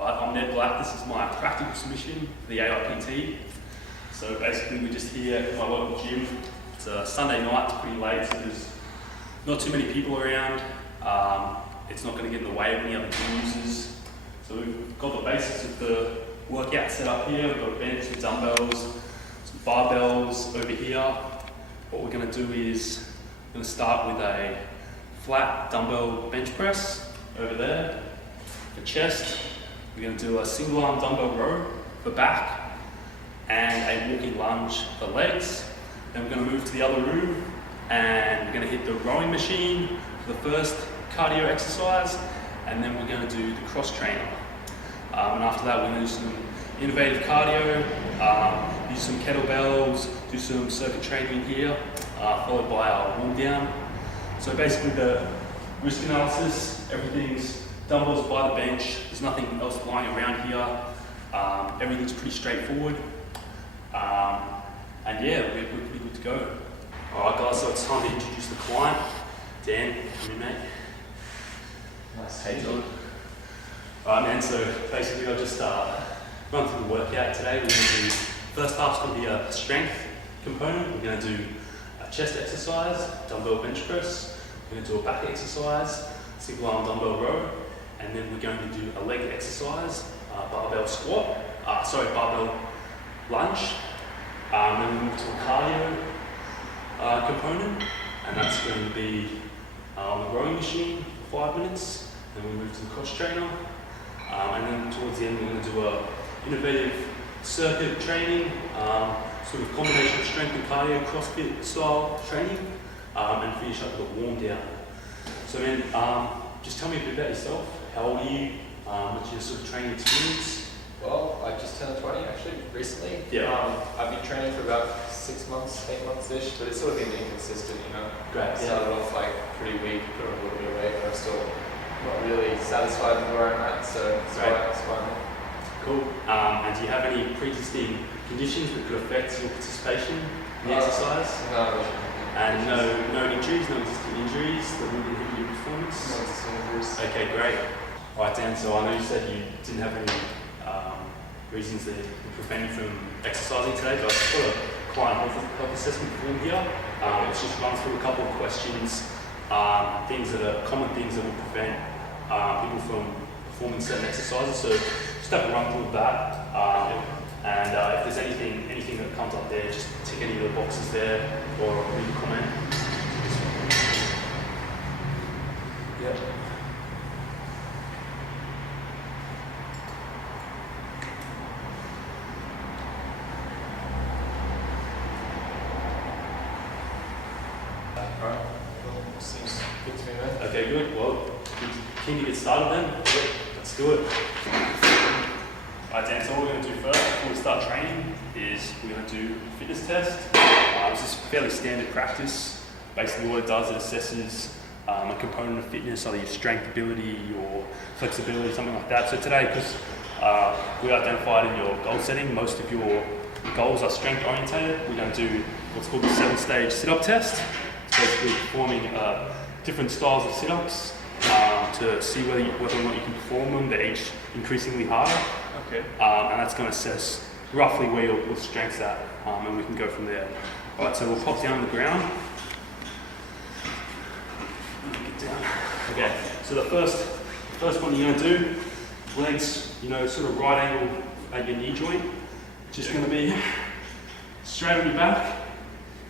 I'm Ned Black. This is my practical submission for the AIPT. So basically we're just here at my local gym. It's a Sunday night, it's pretty late, so there's not too many people around. It's not going to get in the way of any other gym users. So we've got the basics of the workout set up here. We've got a bench with dumbbells, some barbells over here. What we're going to do is we're going to start with a flat dumbbell bench press over there. For chest, we're going to do a single arm dumbbell row for back and a walking lunge for legs. Then we're going to move to the other room and we're going to hit the rowing machine for the first cardio exercise, and then we're going to do the cross trainer. And after that, we're going to do some innovative cardio, use some kettlebells, do some circuit training in here, followed by our warm down. So basically the risk analysis, everything's dumbbells by the bench, there's nothing else lying around here, everything's pretty straightforward, and yeah, we're pretty good to go. Alright guys, so it's time to introduce the client. Dan, come in mate. Nice. How you doing? Alright man, so basically I'll just run through the workout today. We're going to do, first half's going to be a strength component. We're going to do a chest exercise, dumbbell bench press. We're going to do a back exercise, single arm dumbbell row, and then we're going to do a leg exercise, barbell squat, barbell lunge. Then we move to a cardio component, and that's going to be on the rowing machine for 5 minutes. Then we move to the cross trainer, and then towards the end we're going to do a innovative circuit training, sort of combination of strength and cardio, CrossFit style training, and finish up with a warm down. So man, just tell me a bit about yourself. How old are you? What's your sort of training experience? Well, I just turned 20 actually, recently. Yeah. I've been training for about 6 months, 8 months-ish, but it's sort of been inconsistent, you know. Great. I started off like pretty weak, put on a little bit of weight, but I'm still not really satisfied with where I'm at, so it's fine. Cool. And do you have any pre-existing conditions that could affect your participation in the exercise? No. And no injuries, no existing injuries that would inhibit your performance? No existing injuries. Okay, great. Alright Dan, so I know you said you didn't have any reasons that would prevent you from exercising today, but I've got a client health assessment form here. Let's just run through a couple of questions, things that are common things that will prevent people from performing certain exercises. So just have a run through of that, and if there's anything that comes up there, just tick any of the boxes there or leave a comment. Yep. Alright, well, seems good to me, man. Okay, good. Well, keen to get started then. Yep. Let's do it. Alright Dan, so what we're going to do first before we start training is we're going to do a fitness test. This is fairly standard practice. Basically what it does, it assesses a component of fitness, either your strength, ability, your flexibility, something like that. So today, because we identified in your goal setting, most of your goals are strength orientated, we're going to do what's called the 7-stage sit-up test. It's basically performing different styles of sit-ups to see whether or not you can perform them. They're each increasingly harder. Okay. And that's going to assess roughly where your strength's at, and we can go from there. Alright, so we'll pop down on the ground. Get down. Okay, so the first one you're going to do, legs, sort of right angle at your knee joint. Just going to be straight on your back,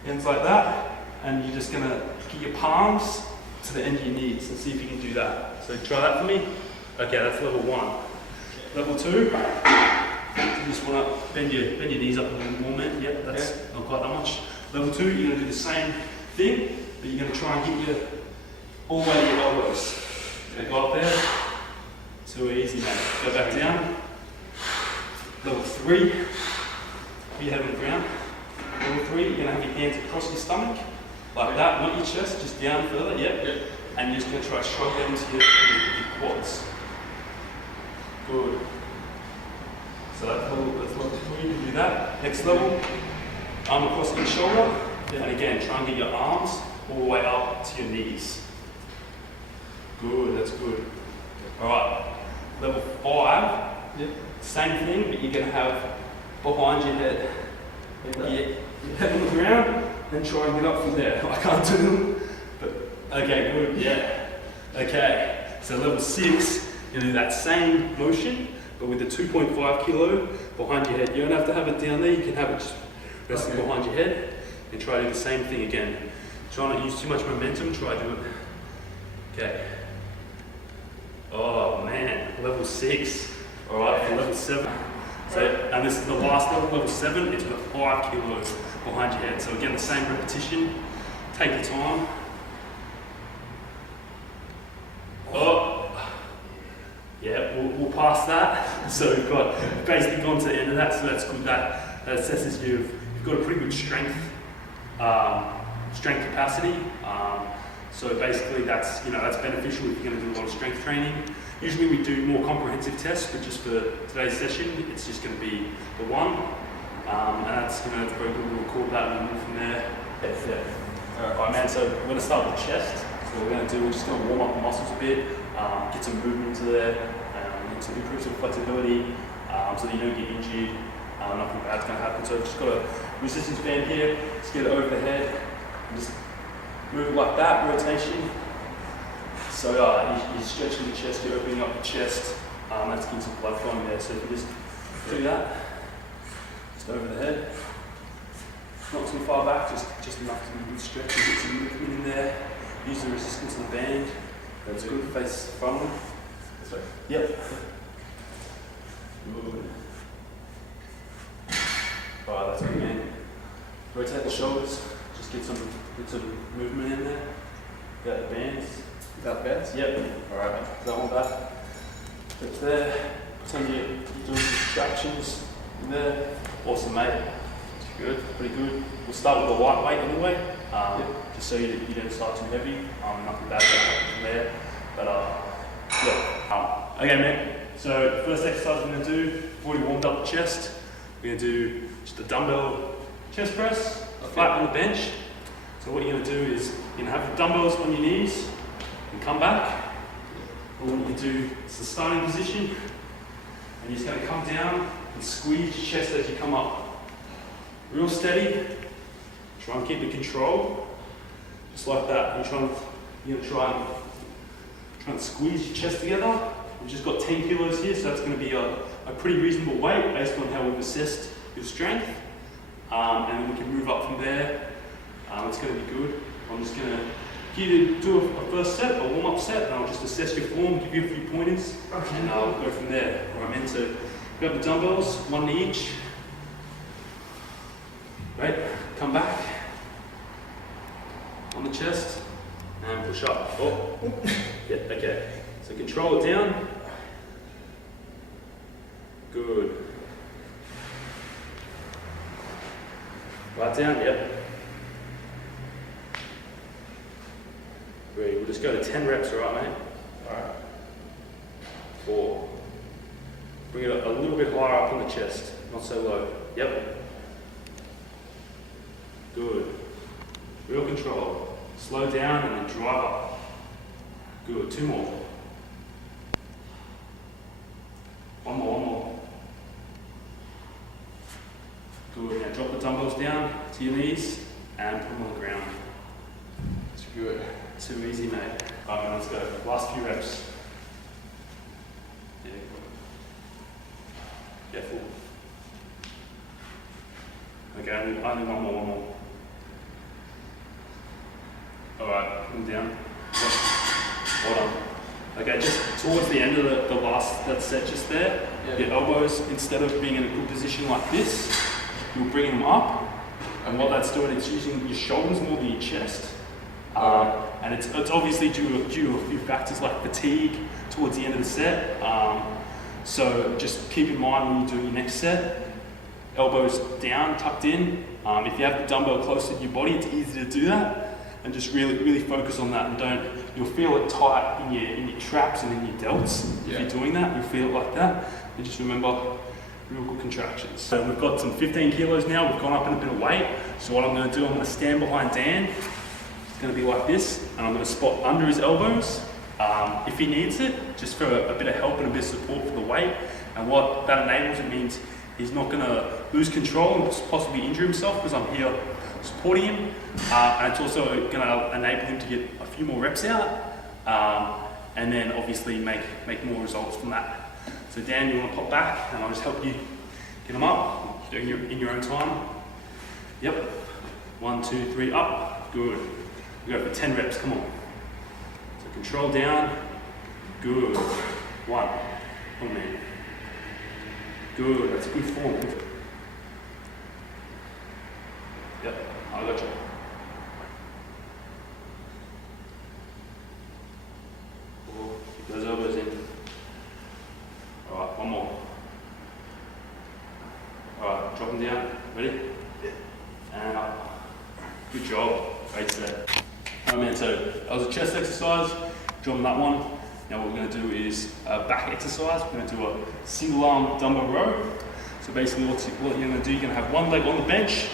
ends like that, and you're just going to get your palms to the end of your knees and see if you can do that. So try that for me. Okay, that's level 1. Level 2, you just want to bend your knees up a little more, man. Yep, that's not quite that much. Level 2, you're going to do the same thing, but you're going to try and get all the way to your elbows. Okay, go up there. Too easy, mate. Go back down. Level 3, put your head on the ground. Level 3, you're going to have your hands across your stomach, like that, not your chest, just down further, yep. And you're just going to try to shrug them into your quads. Good. So that's level 3, you can do that. Next level, arm across each shoulder, and again, try and get your arms all the way up to your knees. Good, that's good. Alright, level 5, Yep. Same thing, but you're going to have behind your head. Your head on the ground and try and get up from there. I can't do them, but okay, good, yeah. Okay, so level 6, you do that same motion, but with the 2.5 kilo behind your head. You don't have to have it down there, you can have it just resting behind your head and try to do the same thing again. Try not to use too much momentum, try to do it. Okay. Oh man, level 6. All right, for level 7. So, and this is the last level, level 7, it's with 5 kilos behind your head. So again, the same repetition, take your time. Oh, yeah, we'll pass that. So we've got basically gone to the end of that, so that's good. That assesses you've got a pretty good strength capacity. So basically that's beneficial if you're going to do a lot of strength training. Usually we do more comprehensive tests, but just for today's session, it's just going to be the one. And that's very good. We'll record that and move from there. That's it. Alright man, so we're going to start with the chest. So what we're just going to warm up the muscles a bit, get some movement into there, to improve some flexibility, so that you don't get injured. Nothing bad's going to happen. So I've just got a resistance band here, just get it over the head, and just move like that, rotation. So you're stretching the chest, you're opening up the chest, that's getting some blood flowing there. So if you just do that, just over the head, not too far back, just enough to stretch and get some movement in there. Use the resistance of the band. That's good. Face frontward. Sorry. Yep. Good. Alright, that's good, man. Rotate the shoulders. Just get some movement in there. Without the bands. Without the bands? Yep. Alright, man. That one back. Stretch there. Pretend you're doing some tractions in there. Awesome, mate. Good. Pretty good. We'll start with a light weight anyway. Just so you don't start too heavy. Nothing bad from there. But yeah. Okay, man. So first exercise we're going to do, we've already warmed up the chest. We're going to do just a dumbbell chest press, flat on the bench. So what you're going to do is you're going to have the dumbbells on your knees and come back. And what you do, it's the starting position, and you're just going to come down and squeeze your chest as you come up. Real steady. Try and keep the control, just like that. You're going to try and squeeze your chest together. We've just got 10 kilos here, so that's going to be a pretty reasonable weight based on how we've assessed your strength. And then we can move up from there. It's going to be good. I'm just going to do a first set, a warm-up set, and I'll just assess your form, give you a few pointers, and I'll go from there. All right, man. So grab the dumbbells, one to each. Right, come back on the chest and push up. Oh, yeah, okay. So control it down. Good. Right down, yep. Great, we'll just go to 10 reps, all right, mate? All right. 4. Bring it a little bit higher up on the chest, not so low. Yep. Good. Real control. Slow down and then drive up. Good. 2 more. One more. Good. Now drop the dumbbells down to your knees and put them on the ground. That's good. Too easy, mate. Alright, man, let's go. Last few reps. Yeah. Careful. Okay, only one more. Alright, put them down. Yep. Hold on. Okay, just towards the end of the last that set just there, your elbows, instead of being in a good position like this, you'll bring them up. And what that's doing, it's using your shoulders more than your chest. And it's obviously due to a few factors like fatigue towards the end of the set. So just keep in mind when you do your next set, elbows down, tucked in. If you have the dumbbell closer to your body, it's easy to do that. And just really focus on that, and you'll feel it tight in your traps and in your delts. If you're doing that, you'll feel it like that. And just remember, real good contractions. So we've got some 15 kilos now, we've gone up in a bit of weight. So what I'm going to do, I'm going to stand behind Dan. It's going to be like this, and I'm going to spot under his elbows. If he needs it, just for a bit of help and a bit of support for the weight. And what that enables, it means he's not going to lose control and possibly injure himself because I'm here supporting him. And it's also going to enable him to get a few more reps out, and then obviously make more results from that. So Dan, you want to pop back and I'll just help you get them up in your own time. Yep. 1, 2, 3, up. Good. We go for 10 reps, come on. So control down. Good. 1. Oh man. Good, that's good form. Yep, I got you. Keep those elbows in. Alright, one more. Alright, drop them down. Ready? Yeah. And up. Good job. Great set. Alright man, so that was a chest exercise. Drop that one. Now what we're going to do is a back exercise. We're going to do a single arm dumbbell row. So basically what you're going to do, you're going to have one leg on the bench,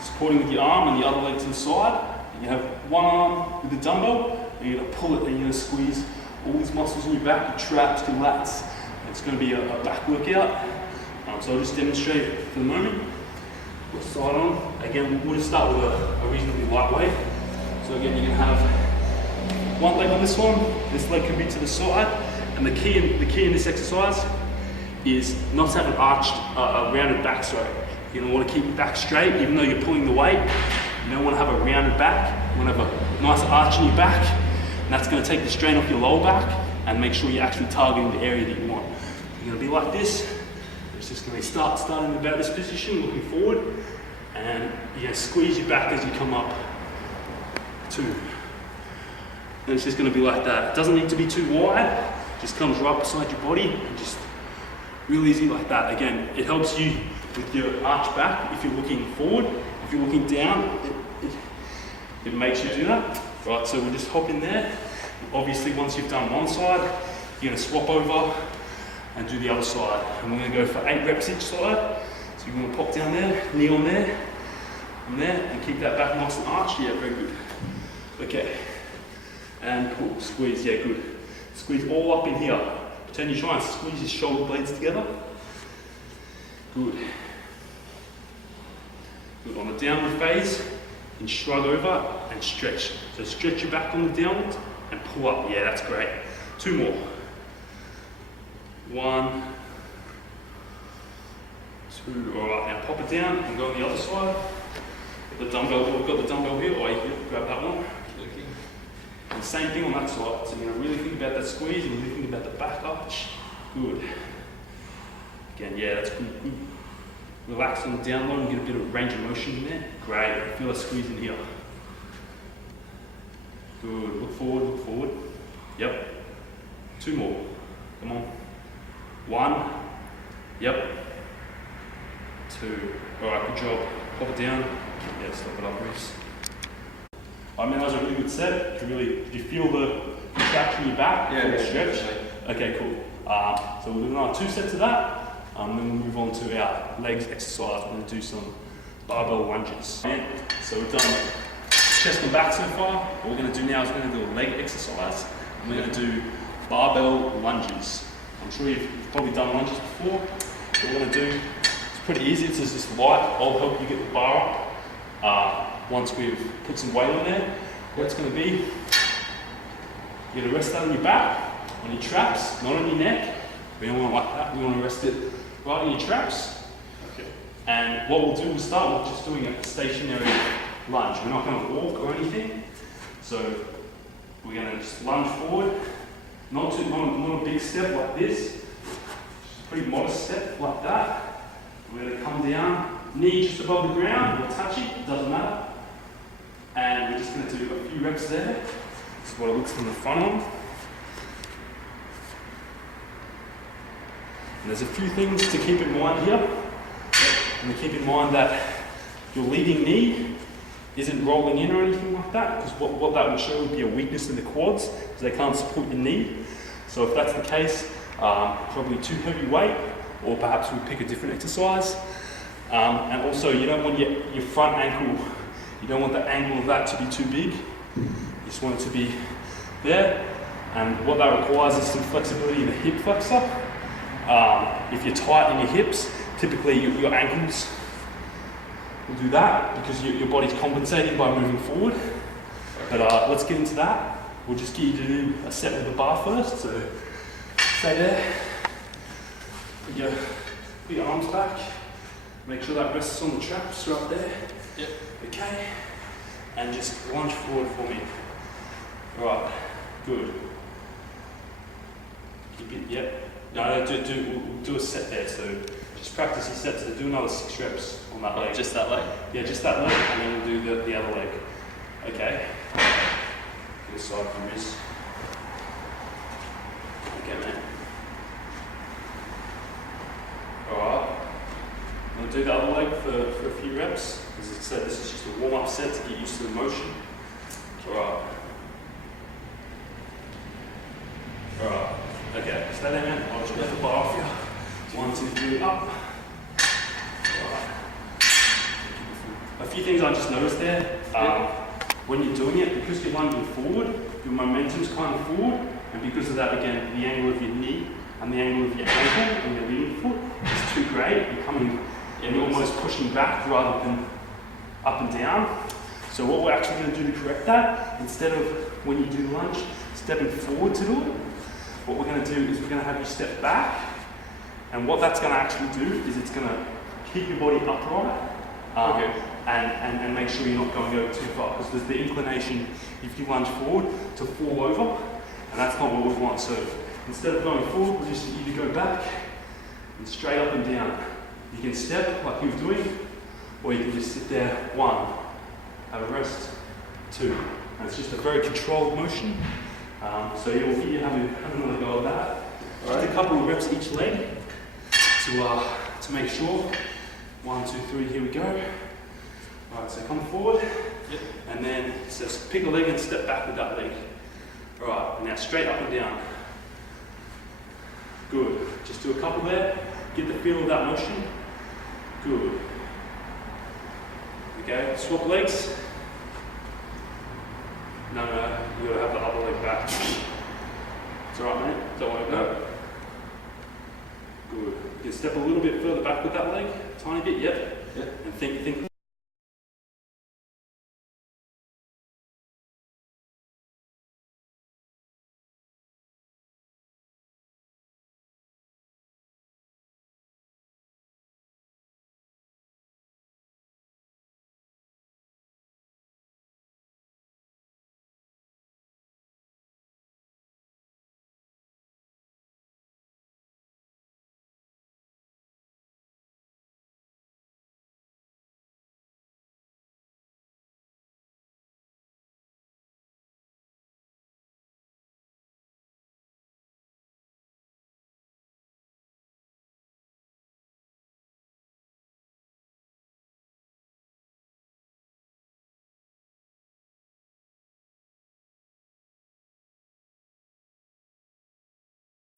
supporting with your arm and the other leg to the side. You have one arm with the dumbbell, and you're going to pull it and you're going to squeeze all these muscles in your back, your traps, your lats. It's going to be a back workout. So I'll just demonstrate for the moment. We'll start on. Again, we'll just start with a reasonably light weight. So again, you're going to have one leg on this one, this leg can be to the side, and the key in this exercise is not to have an arched, a rounded back, sorry. You're going to want to keep your back straight, even though you're pulling the weight. You don't want to have a rounded back, you want to have a nice arch in your back, and that's going to take the strain off your lower back, and make sure you're actually targeting the area that you want. You're going to be like this, it's just going to be starting about this position, looking forward, and you're going to squeeze your back as you come up. 2. And it's just going to be like that. It doesn't need to be too wide, it just comes right beside your body and just real easy like that. Again, it helps you with your arch back if you're looking forward. If you're looking down, it makes you do that. Right, so we'll just hop in there. Obviously, once you've done one side, you're going to swap over and do the other side. And we're going to go for 8 reps each side. So you're going to pop down there, knee on there, and keep that back nice and arched. Yeah, very good. Okay. And pull, squeeze, yeah, good. Squeeze all up in here. Pretend you're trying to squeeze your shoulder blades together. Good. Good. On the downward phase, and shrug over and stretch. So stretch your back on the downward and pull up. Yeah, that's great. 2 more. 1, 2. All right, now pop it down and go on the other side. Get the dumbbell. We've got the dumbbell here. Oh, you can grab that one. And same thing on that side. So you're going to really think about that squeeze and really think about the back arch. Good. Again, yeah, that's good. Good. Relax on the down low and get a bit of range of motion in there. Great. Feel that squeeze in here. Good. Look forward, look forward. Yep. 2 more. Come on. 1. Yep. 2. Alright, good job. Pop it down. Yeah, stop it up, Bruce. I mean, that was a really good set. Did you feel the traction in your back? Yeah, stretch. Okay, cool. So we're doing another 2 sets of that. Then we'll move on to our legs exercise. We're going to do some barbell lunges. So we've done chest and back so far. What we're going to do now is we're going to do a leg exercise. And we're going to do barbell lunges. I'm sure you've probably done lunges before. What we're going to do, it's pretty easy. It's just light. I'll help you get the bar up. Once we've put some weight on there, what it's going to be, you're going to rest that on your back, on your traps, not on your neck. We don't want it like that. We want to rest it right on your traps. Okay. And what we'll do, we'll start with just doing a stationary lunge. We're not going to walk or anything. So we're going to just lunge forward, not a big step like this, just a pretty modest step like that. We're going to come down, knee just above the ground, we'll touch it, doesn't matter. And we're just going to do a few reps there. This is what it looks from the front on. And there's a few things to keep in mind here. And to keep in mind that your leading knee isn't rolling in or anything like that, because what that would show would be a weakness in the quads, because they can't support your knee. So if that's the case, probably too heavy weight, or perhaps we pick a different exercise. And also, you don't want your front ankle, you don't want the angle of that to be too big. You just want it to be there. And what that requires is some flexibility in the hip flexor. If you're tight in your hips, typically your ankles will do that because your body's compensating by moving forward. But let's get into that. We'll just get you to do a set with the bar first. So stay there, put your arms back, make sure that rests on the traps right there. Yep. Okay, and just lunge forward for me. Right, good. Keep it, yep. No, we'll do a set there. So just practice your sets. So do another 6 reps on that leg. Just that leg? Yeah, just that leg, and then we'll do the other leg. Okay. Get aside from this. Okay, man. Alright. I'm going to do the other leg for a few reps. As I said, this is just a warm-up set to get used to the motion. Alright. Alright. Okay, stay there, man. I'll just get the bar off you. 1, 2, 3, up. Alright. A few things I just noticed there. When you're doing it, because you're lunging forward, your momentum's kind of forward, and because of that, again, the angle of your knee and the angle of your ankle and your leading foot is too great. You're coming and you're almost pushing back rather than up and down. So what we're actually going to do to correct that, instead of when you do lunge, stepping forward to do it, what we're going to do is we're going to have you step back, and what that's going to actually do is it's going to keep your body upright. And make sure you're not going over too far, because there's the inclination, if you lunge forward, to fall over, and that's not what we want. So instead of going forward, we'll just either go back and straight up and down. You can step like you're doing, or you can just sit there, 1, have a rest, 2. And it's just a very controlled motion. So yeah, we'll get you have another go at that. Just a couple of reps each leg to make sure. 1, 2, 3, here we go. Alright, so come forward, and then just pick a leg and step back with that leg. Alright, and now straight up and down. Good. Just do a couple there, get the feel of that motion. Good. Okay, swap legs. No, you gotta have the other leg back. It's alright, mate, don't worry about it. Good. You can step a little bit further back with that leg, tiny bit, yep. And think.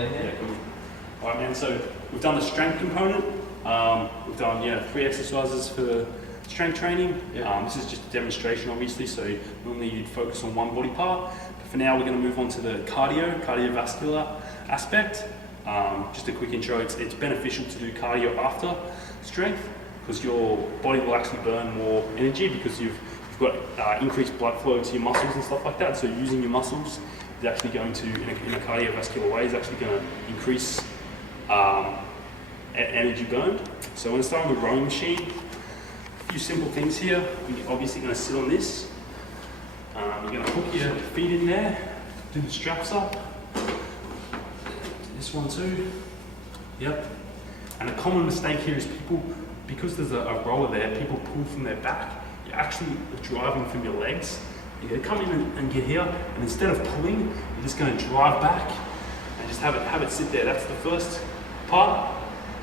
Yeah, cool. Alright, man, so we've done the strength component. We've done 3 exercises for the strength training. This is just a demonstration, obviously, so normally you'd focus on one body part. But for now, we're going to move on to the cardiovascular aspect. Just a quick intro, it's beneficial to do cardio after strength because your body will actually burn more energy because you've got increased blood flow to your muscles and stuff like that. So using your muscles is actually going to, in a cardiovascular way, is actually going to increase energy burned. So when starting with a rowing machine, a few simple things here. You're obviously going to sit on this. You're going to hook your feet in there, do the straps up. This one too. Yep. And a common mistake here is people, because there's a roller there, people pull from their back. You're actually driving from your legs. You're going to come in and get here, and instead of pulling, you're just going to drive back and just have it sit there. That's the first part.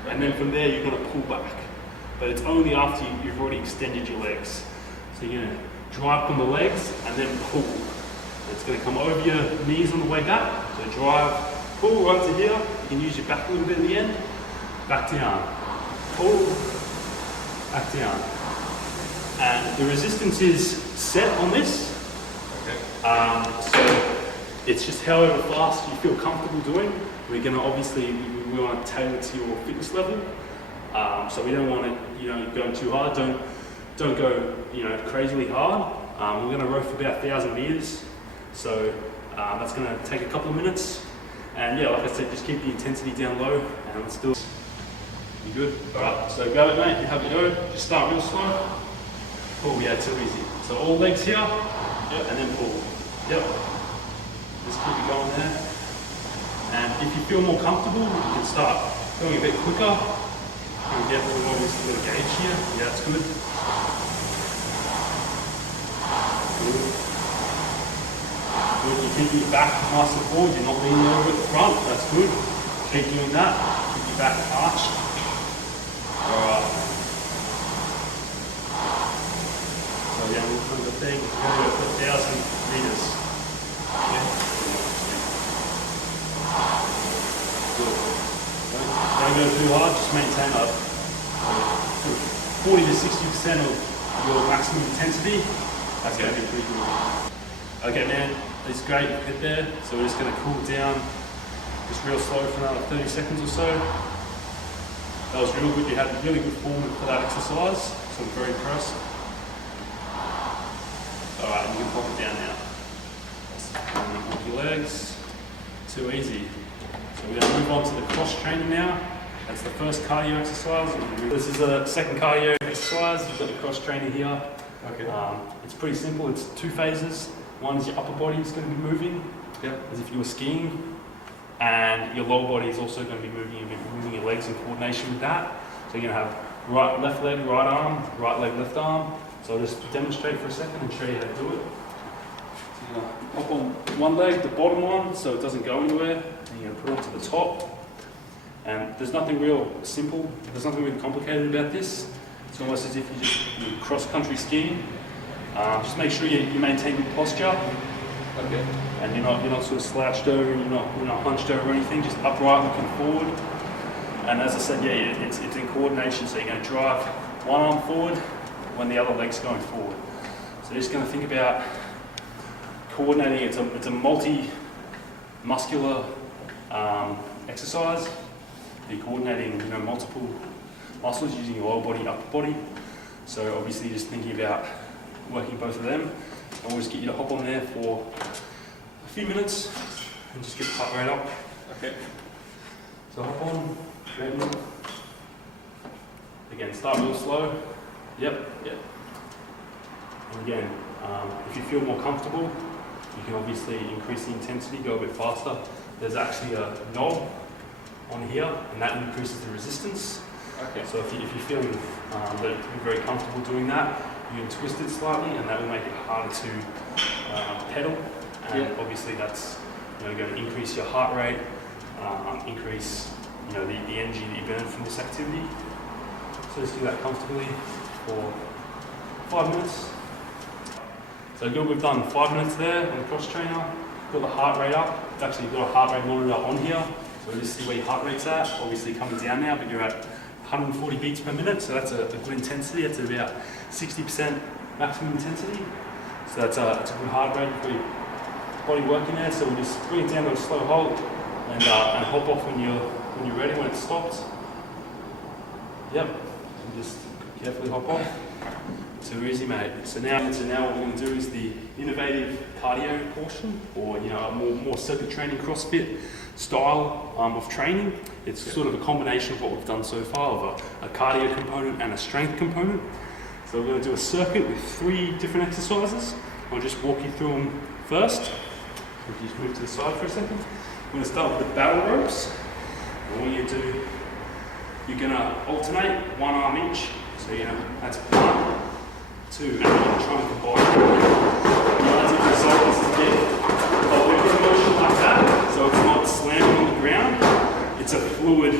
And then from there, you're going to pull back. But it's only after you've already extended your legs. So you're going to drive from the legs and then pull. It's going to come over your knees on the way back. So drive, pull right to here. You can use your back a little bit in the end. Back down. Pull, back down. And the resistance is set on this. Okay. So It's just however fast you feel comfortable doing. We're going to obviously, we want to tailor to your fitness level. So we don't want it, going too hard. Don't go, crazily hard. We're going to row for about 1,000 meters. So that's going to take a couple of minutes. And yeah, like I said, just keep the intensity down low and let's do it. You good? Alright, so go it mate, you have your go. Just start real slow. Pull, yeah, too easy. So all legs here, yep, and then pull. Yep. Just keep it going there. And if you feel more comfortable, you can start going a bit quicker. You can get a little more just a little gauge here. Yeah, that's good. Good. Good. You're keeping your back nice and forward. You're not leaning over at the front. That's good. Keep doing that. Keep your back arched. Alright. So yeah, we'll do the thing. We're going to go for 1,000 meters. Okay. Good. Don't go too hard, just maintain up 40 to 60% of your maximum intensity. That's going to be pretty good. Okay man, it's great you hit there. So we're just going to cool down just real slow for another 30 seconds or so. That was real good. You had really good form for that exercise, so I'm very impressed. Alright, you can pop it down now. Walk your legs. Too easy. So we're going to move on to the cross training now. That's the first cardio exercise. This is the second cardio exercise. You've got the cross training here. Okay. It's pretty simple. It's 2 phases. One is your upper body is going to be moving, as if you were skiing. And your lower body is also going to be moving. You'll be moving your legs in coordination with that. So you're going to have left leg, right arm, right leg, left arm. So I'll just demonstrate for a second and show you how to do it. So you're going to hop on one leg, the bottom one, so it doesn't go anywhere. And you're going to put it to the top. And there's nothing real simple. There's nothing really complicated about this. It's almost as if you're cross-country skiing. Just make sure you maintain good posture. Okay. And you're not sort of slouched over, you're not hunched over or anything, just upright looking forward. And as I said, yeah, it's in coordination, so you're going to drive one arm forward when the other leg's going forward. So you're just going to think about coordinating. It's a multi-muscular exercise. You're coordinating multiple muscles using your lower body, upper body. So obviously just thinking about working both of them. I'll always get you to hop on there for a few minutes and just get the heart rate up. Okay. So hop on, straighten. Again, start real slow. Yep. And again, if you feel more comfortable, you can obviously increase the intensity, go a bit faster. There's actually a knob on here, and that increases the resistance. Okay. So if you're feeling that you're very comfortable doing that, you can twist it slightly, and that will make it harder to pedal. And obviously that's going to increase your heart rate, increase the energy that you burn from this activity. So just do that comfortably for 5 minutes. So good, we've done 5 minutes there on the cross trainer. Got the heart rate up. It's actually got a heart rate monitor on here, so just see where your heart rate's at. Obviously coming down now, but you're at 140 beats per minute, so that's a good intensity. That's about 60% maximum intensity. So that's a good heart rate for your body working there. So we'll just bring it down to a slow hold and hop off when you're ready, when it stops. Yep, and just carefully hop off. Too easy, mate. So now what we're going to do is the innovative cardio portion, or a more circuit training, CrossFit style of training. It's sort of a combination of what we've done so far, of a cardio component and a strength component. So we're going to do a circuit with 3 different exercises. I'll just walk you through them first. If you just move to the side for a second. We're going to start with the barrel ropes. And what you do, you're going to alternate 1 arm each. So that's 1, 2, and you're going to try and combine. The ideal result is to get a liquid motion like that, so it's not slamming on the ground. It's a fluid,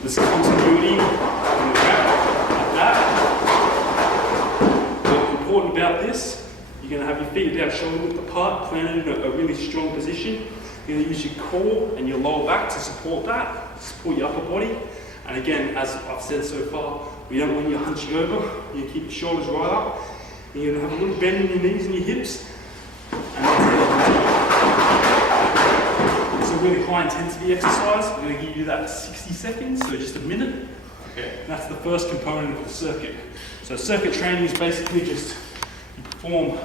there's continuity on the ground, like that. What's important about this, you're going to have your feet about shoulder width apart, planted in a really strong position. You're going to use your core and your lower back to support that, to support your upper body. And again, as I've said so far, we don't want you hunching over. You keep your shoulders right up. And you're going to have a little bend in your knees and your hips. And that's it. a really high intensity exercise. We're going to give you that 60 seconds, so just a minute. Okay. And that's the first component of the circuit. So circuit training is basically just you perform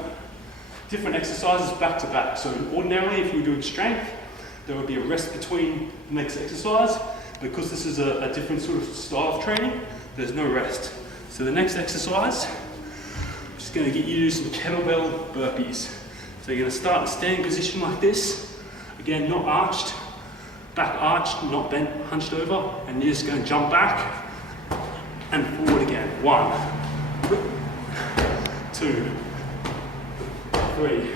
different exercises back to back. So ordinarily, if we were doing strength, there would be a rest between the next exercise. Because this is a different sort of style of training, there's no rest. So the next exercise, I'm just going to get you to do some kettlebell burpees. So you're going to start in a standing position like this. Again, not arched, back arched, not bent, hunched over. And you're just going to jump back and forward again. 1, 2, 3.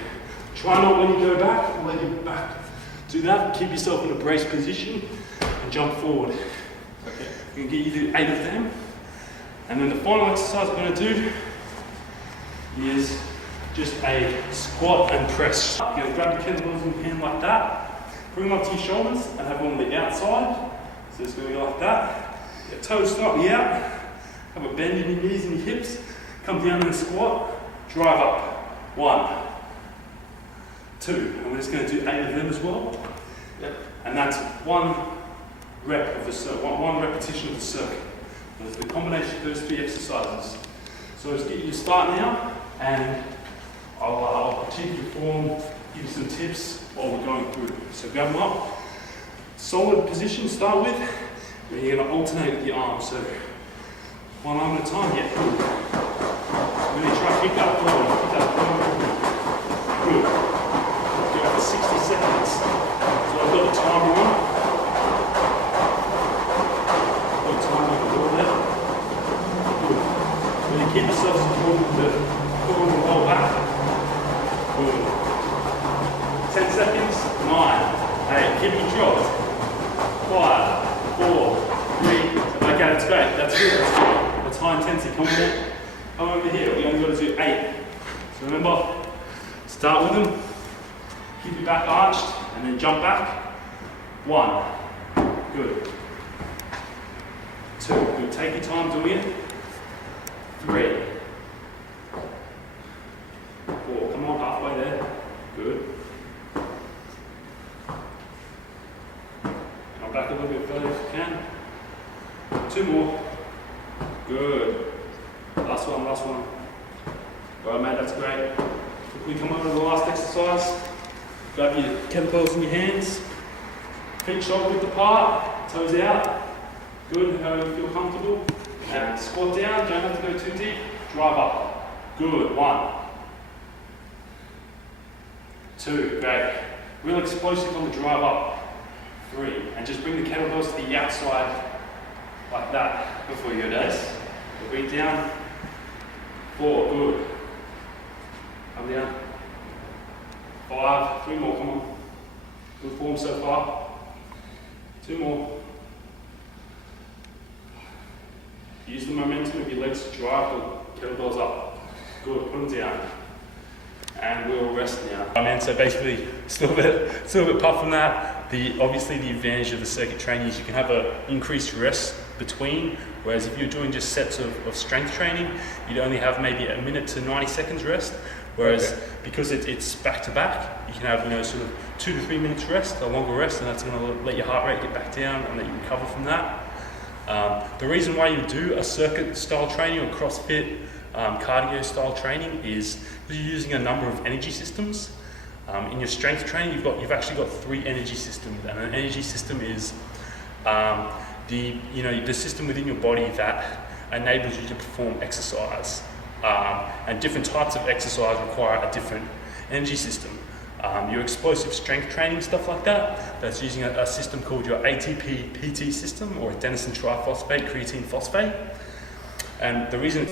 Try not when you go back, let your back do that. Keep yourself in a braced position and jump forward. Okay. I'm going to get you to do 8 of them. And then the final exercise we're going to do is just a squat and press. You're going to grab your kettlebells in your hand like that, bring them up to your shoulders and have them on the outside. So it's going to go like that. Your toes slightly out, have a bend in your knees and your hips, come down in a squat, drive up. 1, 2, and we're just going to do 8 of them as well. Yep. And that's 1 rep of the circuit, one repetition of the circuit. That's the combination of those 3 exercises. So let's get you to start now, and I'll critique your form, give you some tips while we're going through. So grab them up. Solid position to start with, and you're going to alternate with your arms. So one arm at a time, yeah. We're going to try to kick that forward, Good. Go for 60 seconds. So I've got the timer on. Got the timer on the door there. Good. Really keep yourself supported with the pull and roll back. Good. 10 seconds. 9, 8. Keep it dropped. 5, 4, 3. Okay, that's great. That's good. That's high intensity. Come over here. We only got to do 8. So remember, start with them. Keep your back arched and then jump back. 1. Good. 2. Good. Take your time doing it. 3. 4. Come on, halfway there. Good. Come back a little bit further if you can. 2 more. Good. Last one, last one. Alright, mate, that's great. We come over to the last exercise. Grab your kettlebells in your hands. Feet shoulder width apart, toes out. Good, how you feel comfortable. And squat down, don't have to go too deep. Drive up. Good, 1. 2, great. Real explosive on the drive up. 3, and just bring the kettlebells to the outside like that before you go down. Bring it down. 4, good. Come down. 5, 3 more, come on. Good form so far. 2 more. Use the momentum of your legs to drive the kettlebells up. Good, put them down. And we'll rest now. And so basically, still a bit puff from that. Obviously the advantage of the circuit training is you can have an increased rest between, whereas if you're doing just sets of strength training, you'd only have maybe a minute to 90 seconds rest. Whereas because it's back to back, you can have sort of 2 to 3 minutes rest, a longer rest, and that's going to let your heart rate get back down and let you recover from that. The reason why you do a circuit style training or CrossFit cardio style training is because you're using a number of energy systems. In your strength training, you've actually got 3 energy systems, and an energy system is the system within your body that enables you to perform exercise. And different types of exercise require a different energy system. Your explosive strength training, stuff like that, that's using a system called your AIPT system, or adenosine triphosphate, creatine phosphate. And the reason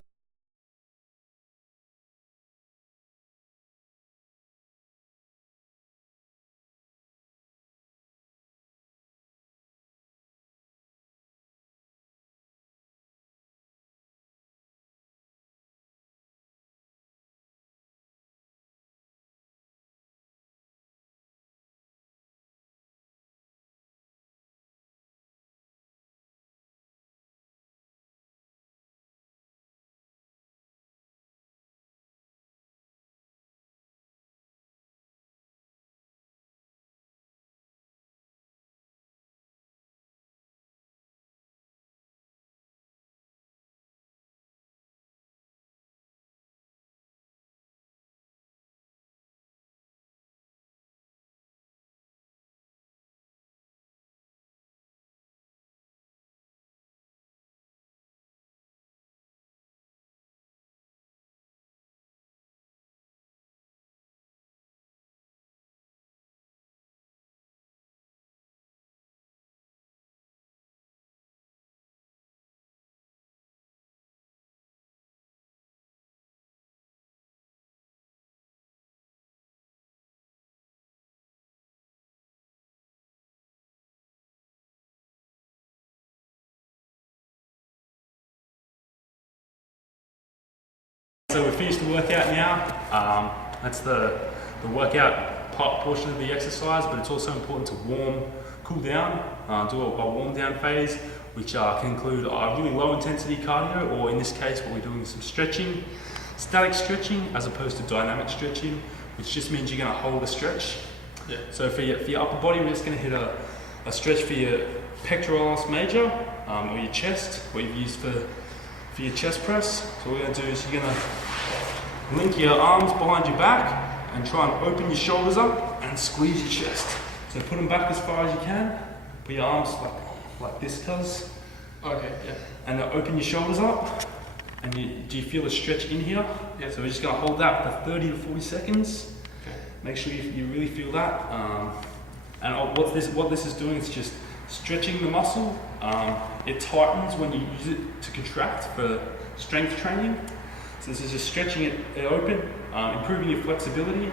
finished the workout now. That's the workout portion of the exercise, but it's also important to cool down, do a warm down phase, which can include really low intensity cardio, or in this case what we're doing is some stretching, static stretching as opposed to dynamic stretching, which just means you're going to hold a stretch. Yeah. So for your upper body, we're just going to hit a stretch for your pectoralis major, or your chest, what you've used for your chest press. So what we're going to do is you're going to link your arms behind your back and try and open your shoulders up and squeeze your chest. So put them back as far as you can, put your arms like this does. Okay, yeah. And then open your shoulders up. And do you feel a stretch in here? Yeah. So we're just going to hold that for 30 to 40 seconds. Okay. Make sure you really feel that. And what this is doing is just stretching the muscle. It tightens when you use it to contract for strength training. So this is just stretching it open, improving your flexibility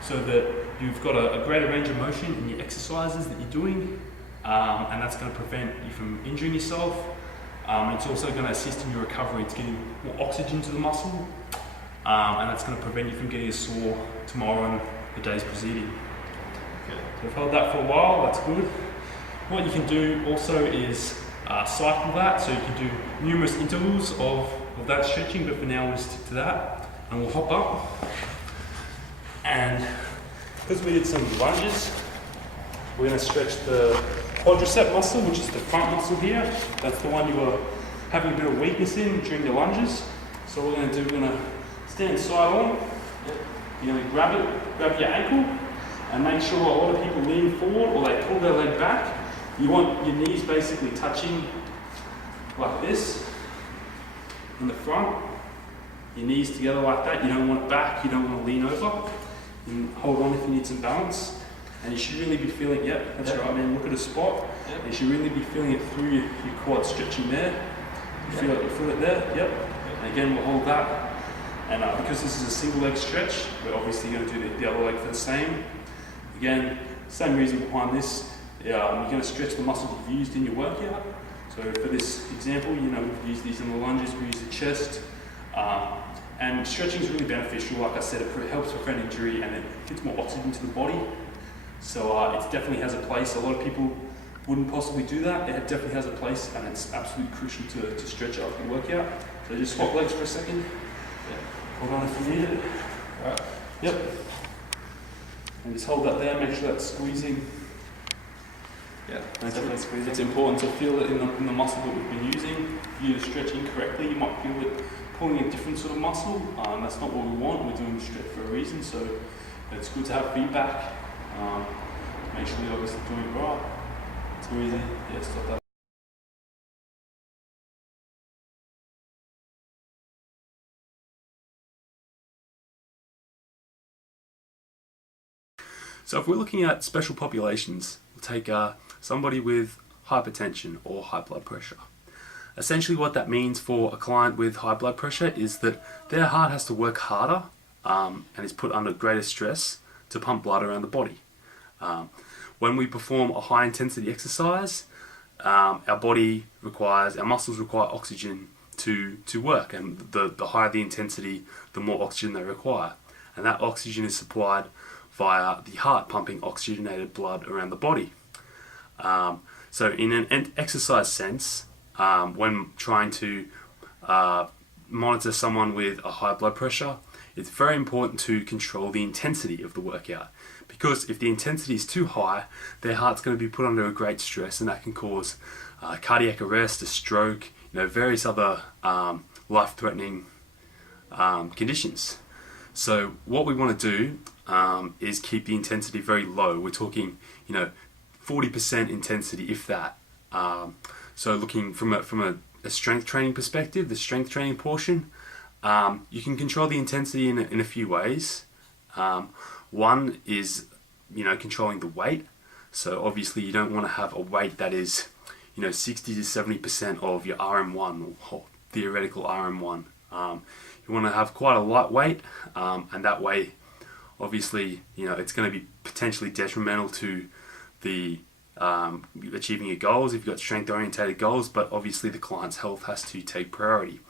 so that you've got a greater range of motion in your exercises that you're doing, and that's going to prevent you from injuring yourself. It's also going to assist in your recovery. It's getting more oxygen to the muscle, and that's going to prevent you from getting a sore tomorrow and the days preceding. Okay. So I've held that for a while, that's good. What you can do also is cycle that, so you can do numerous intervals of that stretching, but for now we'll stick to that, and we'll hop up. And because we did some lunges, we're going to stretch the quadricep muscle, which is the front muscle here. That's the one you were having a bit of weakness in during your lunges. So what we're going to do, we're going to stand side on. You're going to grab your ankle, and make sure a lot of people lean forward or they pull their leg back. You want your knees basically touching like this in the front. Your knees together like that. You don't want it back, you don't want to lean over. You hold on if you need some balance. And you should really be feeling, that's right man, look at a spot. You should really be feeling it through your quad stretching there. You feel it there, And again, we'll hold that. And because this is a single leg stretch, we're obviously going to do the other leg for the same. Again, same reason behind this. You're going to stretch the muscles you've used in your workout. So for this example, we've used these in the lunges, we use the chest. And stretching is really beneficial. Like I said, it helps prevent injury and it gets more oxygen to the body. So it definitely has a place. A lot of people wouldn't possibly do that. It definitely has a place, and it's absolutely crucial to stretch after your workout. So just swap legs for a second. Hold on if you need it. Alright. Yep. And just hold that there, make sure that's squeezing. Yeah, Definitely squeezing. It's important to feel it in the muscle that we've been using. If you're stretching correctly, you might feel it pulling a different sort of muscle. That's not what we want. We're doing the stretch for a reason, so it's good to have feedback. Make sure you're obviously doing it right. Squeezing. Yeah, stop that. So if we're looking at special populations, we'll take somebody with hypertension or high blood pressure. Essentially what that means for a client with high blood pressure is that their heart has to work harder and is put under greater stress to pump blood around the body. When we perform a high intensity exercise, our muscles require oxygen to work, and the higher the intensity, the more oxygen they require. And that oxygen is supplied via the heart pumping oxygenated blood around the body. So in an exercise sense, when trying to monitor someone with a high blood pressure, it's very important to control the intensity of the workout, because if the intensity is too high, their heart's going to be put under a great stress, and that can cause cardiac arrest, a stroke, various other life-threatening conditions. So what we want to do is keep the intensity very low. We're talking, 40% intensity, if that. So looking from a strength training perspective, the strength training portion, you can control the intensity in a few ways. One is, controlling the weight. So obviously you don't want to have a weight that is, 60 to 70% of your RM1 or theoretical RM1. You want to have quite a light weight, and that way, obviously, it's going to be potentially detrimental to the achieving your goals if you've got strength-orientated goals, but obviously the client's health has to take priority.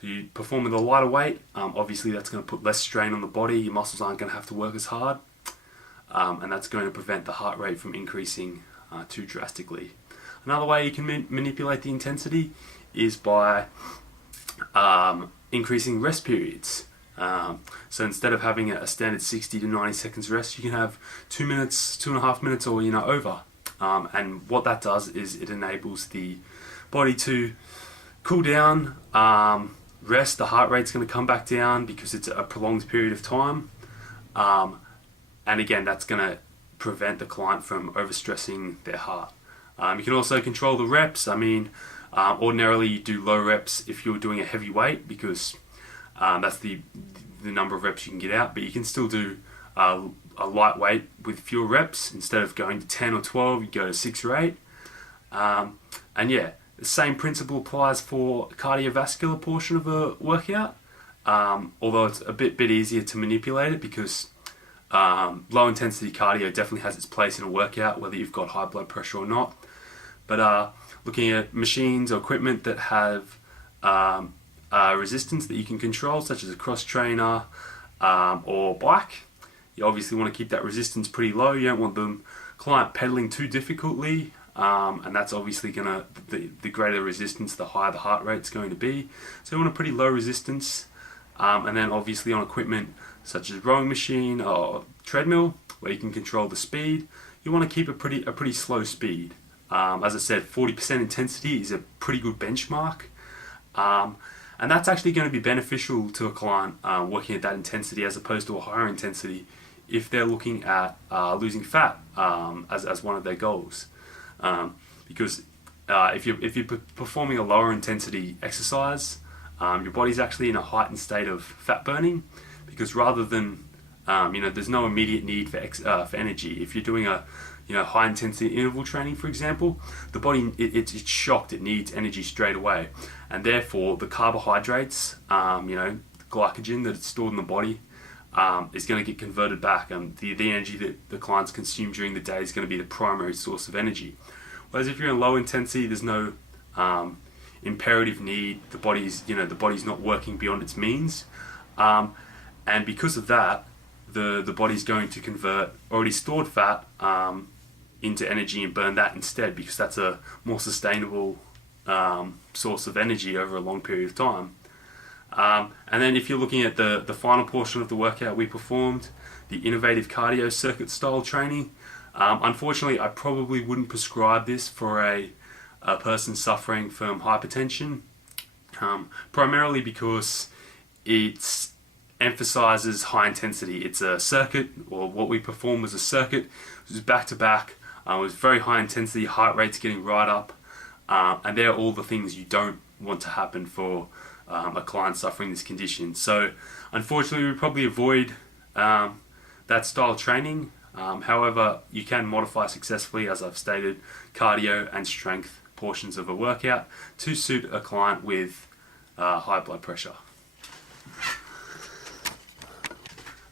So you perform with a lighter weight, obviously that's going to put less strain on the body, your muscles aren't going to have to work as hard, and that's going to prevent the heart rate from increasing too drastically. Another way you can manipulate the intensity is by increasing rest periods. So instead of having a standard 60 to 90 seconds rest, you can have 2 minutes, 2.5 minutes, or over. And what that does is it enables the body to cool down, rest. The heart rate's going to come back down because it's a prolonged period of time. And again, that's going to prevent the client from overstressing their heart. You can also control the reps. Ordinarily you do low reps if you're doing a heavy weight because that's the number of reps you can get out, but you can still do a light weight with fewer reps. Instead of going to 10 or 12, you go to 6 or 8. And yeah, the same principle applies for the cardiovascular portion of a workout, although it's a bit easier to manipulate it because low intensity cardio definitely has its place in a workout, whether you've got high blood pressure or not. But looking at machines or equipment that have resistance that you can control, such as a cross trainer or bike, you obviously want to keep that resistance pretty low. You don't want the client pedaling too difficultly, and that's obviously gonna the greater resistance, the higher the heart rate's going to be. So you want a pretty low resistance, and then obviously on equipment such as rowing machine or treadmill, where you can control the speed, you want to keep a pretty slow speed. As I said, 40% intensity is a pretty good benchmark. And that's actually going to be beneficial to a client working at that intensity as opposed to a higher intensity if they're looking at losing fat as one of their goals. Because if you're performing a lower intensity exercise, your body's actually in a heightened state of fat burning, because rather than there's no immediate need for energy. If you're doing a high intensity interval training, for example, the body it's shocked, it needs energy straight away, and therefore the carbohydrates, glycogen that's stored in the body, is going to get converted back, and the energy that the clients consume during the day is going to be the primary source of energy. Whereas if you're in low intensity, there's no imperative need. The body's not working beyond its means, and because of that, the body's going to convert already stored fat into energy and burn that instead, because that's a more sustainable source of energy over a long period of time. And then if you're looking at the final portion of the workout we performed, the innovative cardio circuit style training, unfortunately I probably wouldn't prescribe this for a person suffering from hypertension, primarily because it emphasizes high intensity. It's a circuit, or what we performed was a circuit. It was back to back. It was very high intensity, heart rate's getting right up, and they're all the things you don't want to happen for a client suffering this condition. So unfortunately we probably avoid that style training. However, you can modify successfully, as I've stated, cardio and strength portions of a workout to suit a client with high blood pressure.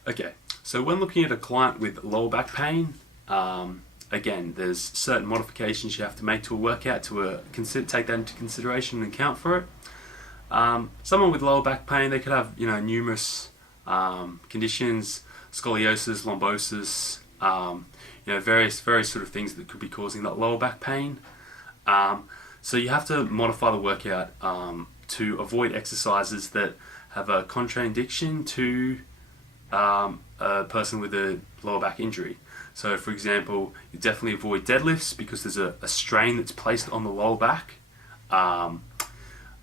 Okay, so when looking at a client with lower back pain, again, there's certain modifications you have to make to a workout to take that into consideration and account for it. Someone with lower back pain, they could have numerous conditions, scoliosis, lombosis, various sort of things that could be causing that lower back pain. So you have to modify the workout to avoid exercises that have a contraindication to a person with a lower back injury. So for example, you definitely avoid deadlifts because there's a strain that's placed on the lower back.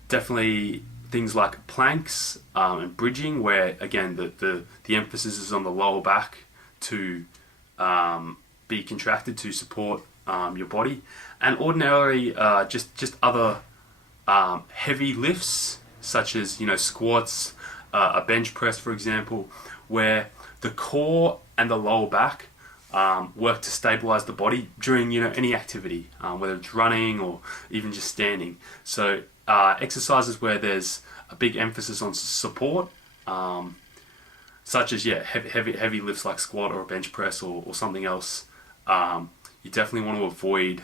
Definitely things like planks and bridging, where again the emphasis is on the lower back to be contracted to support your body. And ordinarily just other heavy lifts such as squats, a bench press for example, where the core and the lower back work to stabilize the body during any activity, whether it's running or even just standing. So exercises where there's a big emphasis on support, such as heavy lifts like squat or a bench press or something else, you definitely want to avoid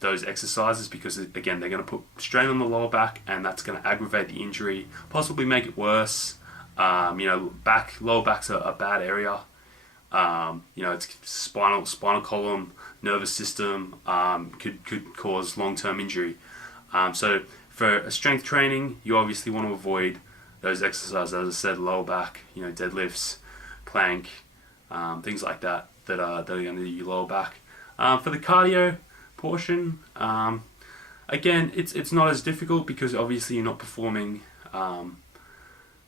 those exercises, because again they're going to put strain on the lower back, and that's going to aggravate the injury, possibly make it worse. Lower back's a bad area. It's spinal column, nervous system, could cause long-term injury. So for a strength training, you obviously want to avoid those exercises, as I said, lower back, deadlifts, plank, things like that are going to do your lower back. For the cardio portion, again, it's not as difficult, because obviously you're not performing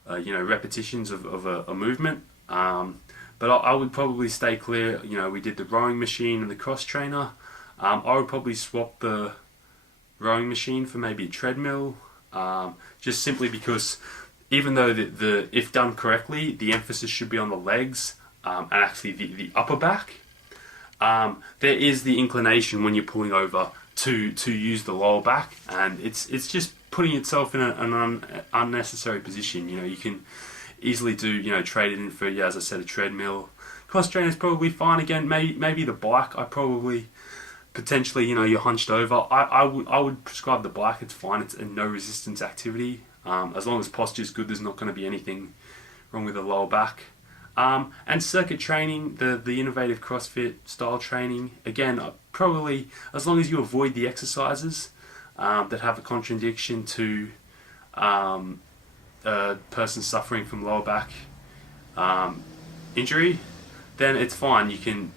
repetitions of a movement. But I would probably stay clear. We did the rowing machine and the cross trainer. I would probably swap the rowing machine for maybe a treadmill, just simply because even though if done correctly, the emphasis should be on the legs and actually the upper back, there is the inclination when you're pulling over to use the lower back, and it's just putting itself in an unnecessary position. You can easily do, trade it in for, as I said, a treadmill. Cross trainer is probably fine. Again, maybe the bike. I probably potentially, you're hunched over. I would prescribe the bike. It's fine. It's a no resistance activity. As long as posture is good, there's not going to be anything wrong with the lower back. And circuit training, the innovative CrossFit style training. Again, probably as long as you avoid the exercises that have a contradiction to a person suffering from lower back injury, then it's fine.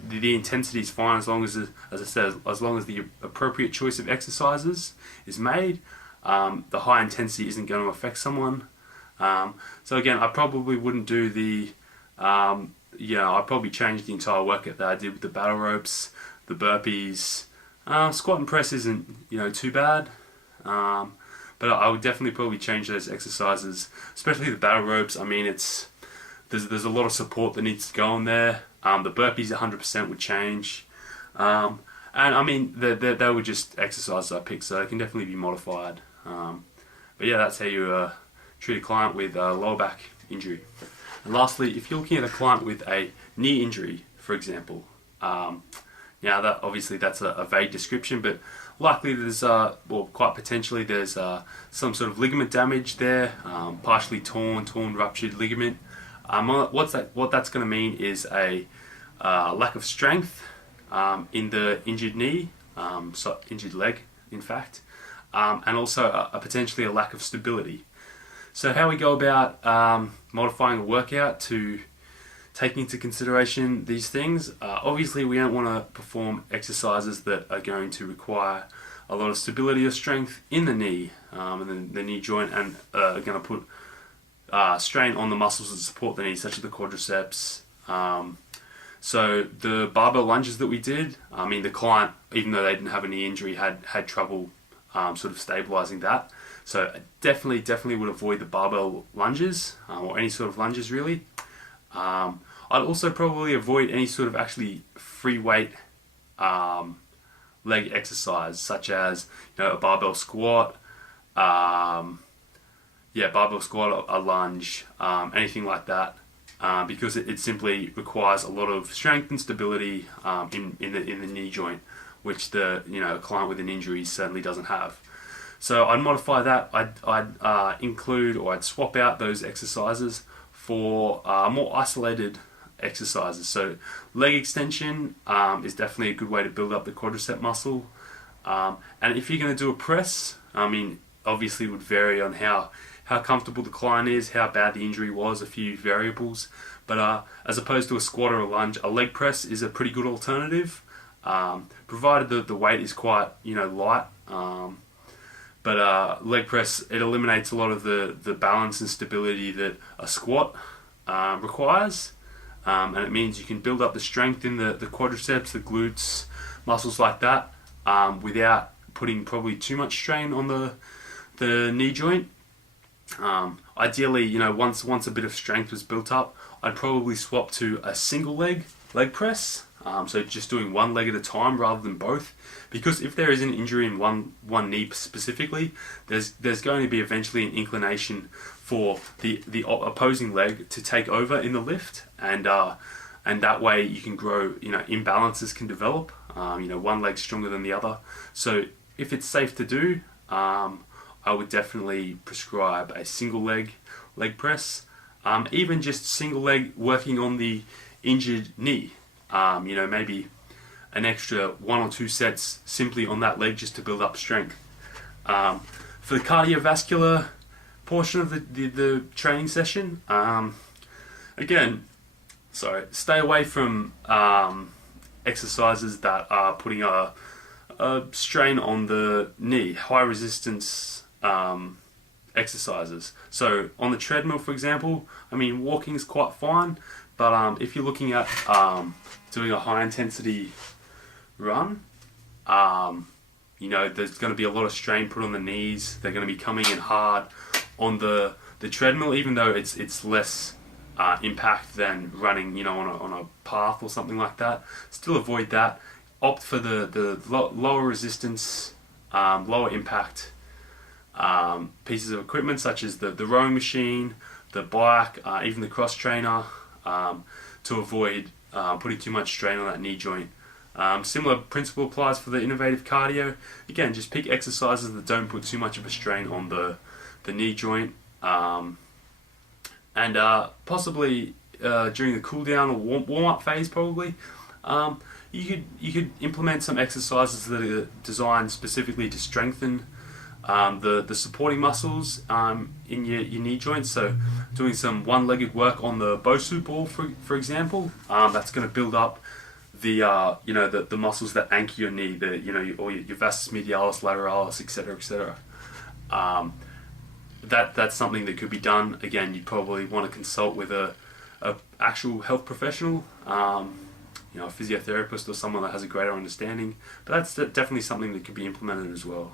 The intensity is fine, as long as I said, as long as the appropriate choice of exercises is made. The high intensity isn't going to affect someone. So again, I probably wouldn't do the I'd probably change the entire workout that I did with the battle ropes, the burpees. Squat and press isn't too bad. But I would definitely probably change those exercises, especially the battle ropes. I mean, there's a lot of support that needs to go on there. The burpees 100% would change. And I mean, they were just exercises I picked, so they can definitely be modified. But yeah, that's how you treat a client with lower back injury. And lastly, if you're looking at a client with a knee injury, for example, now obviously that's a vague description, but likely there's, quite potentially there's some sort of ligament damage there, partially torn, ruptured ligament. What that's going to mean is a lack of strength in the injured knee, injured leg, in fact, and also potentially a lack of stability. So how we go about modifying a workout to take into consideration these things, obviously we don't want to perform exercises that are going to require a lot of stability or strength in the knee and the knee joint, and are going to put strain on the muscles that support the knee, such as the quadriceps. So the barbell lunges that we did, I mean, the client, even though they didn't have a knee injury, had trouble sort of stabilizing that. So definitely would avoid the barbell lunges or any sort of lunges really. I'd also probably avoid any sort of actually free weight leg exercise, such as a barbell squat, barbell squat, a lunge, anything like that, because it simply requires a lot of strength and stability in the knee joint, which a client with an injury certainly doesn't have. So I'd modify that. I'd include, or I'd swap out those exercises for more isolated exercises. So leg extension is definitely a good way to build up the quadricep muscle. And if you're going to do a press, I mean, obviously it would vary on how comfortable the client is, how bad the injury was, a few variables. But as opposed to a squat or a lunge, a leg press is a pretty good alternative, provided the weight is quite light. But leg press, it eliminates a lot of the balance and stability that a squat requires. And it means you can build up the strength in the quadriceps, the glutes, muscles like that, without putting probably too much strain on the knee joint. Ideally, once a bit of strength was built up, I'd probably swap to a single leg press. So just doing one leg at a time rather than both, because if there is an injury in one knee specifically, there's going to be eventually an inclination for the opposing leg to take over in the lift, and and that way you can grow, imbalances can develop, one leg stronger than the other. So if it's safe to do, I would definitely prescribe a single leg press, even just single leg working on the injured knee, maybe an extra 1 or 2 sets simply on that leg just to build up strength. For the cardiovascular portion of the training session, stay away from exercises that are putting a strain on the knee, high resistance exercises. So on the treadmill, for example, walking is quite fine, but if you're looking at doing a high intensity run, there's going to be a lot of strain put on the knees. They're going to be coming in hard on the treadmill, even though it's less impact than running, on a path or something like that. Still avoid that. Opt for the lower resistance, lower impact pieces of equipment, such as the rowing machine, the bike, even the cross trainer, to avoid putting too much strain on that knee joint. Similar principle applies for the innovative cardio. Again, just pick exercises that don't put too much of a strain on the knee joint, and possibly during the cool down or warm up phase, probably you could implement some exercises that are designed specifically to strengthen the supporting muscles in your knee joints. So doing some one-legged work on the Bosu ball, for example, that's going to build up the muscles that anchor your knee, or your vastus medialis, lateralis, etc. That's something that could be done. Again, you'd probably want to consult with a actual health professional, a physiotherapist or someone that has a greater understanding. But that's definitely something that could be implemented as well.